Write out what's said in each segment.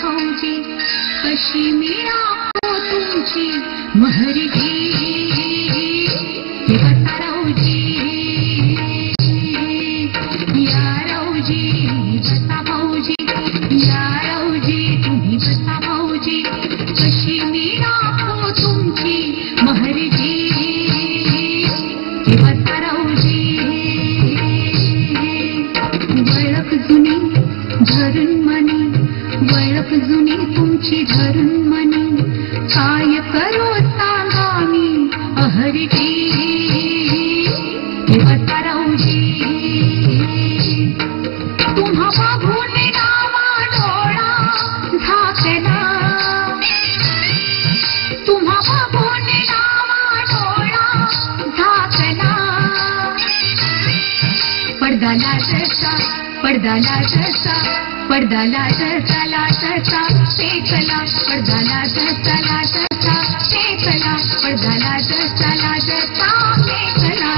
भाऊजी कशी मीरा हो तुमची महरी बसा राऊजी या राऊजी बसा भाऊजी या राऊजी तुम्ही बसा भाऊजी कशी मीरा हो तुमची महरी बसा राऊजी वळख जुनी धरून मनी वळख जुनी तुमची धरून मनी काय करो सांगा मी अहरिटी बसा राऊजी तुम्हा बघून डावा डोळा झाकला तुम्हा बघून डावा डोळा झाकला पडदाला जसा पडदाला जसा पडदाला जसा लाजसा पेकला पडदाला जसा लाजसा पेकला पडदाला जसा लाजसा पेकला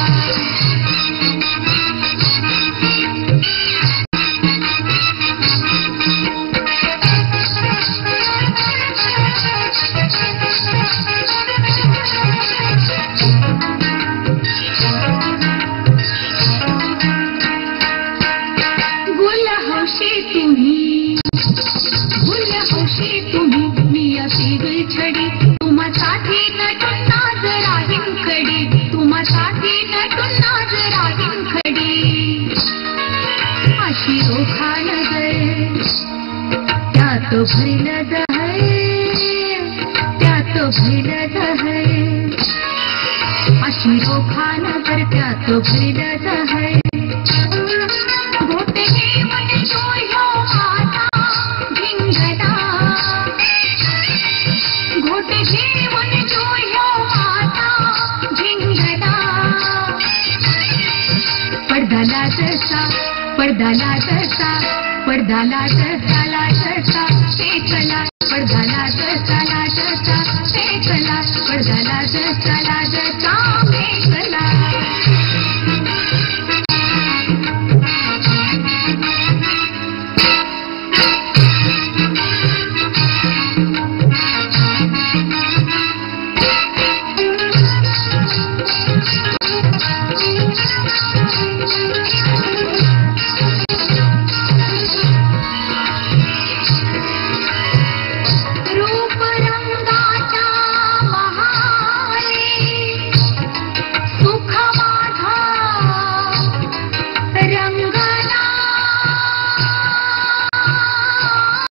गुल हौशी तुम्ही मी अशी छडी तुम्हासाठी नटून नाच राहीन खडी तुम्हासाठी नटून नाच राहीन खडी अशी रोखा नजर त्यात भरलं दहर त्यात भरलं दहर अशी रोखा नजर त्यात भरलं दहर घोटे घेऊन जोयो माझा धिंगणा घोटे घेऊन जोयो माझा धिंगणा पडदाला जसा पडदाला जसा पडदाला जसा लाजसा पेकला पडदाला जसा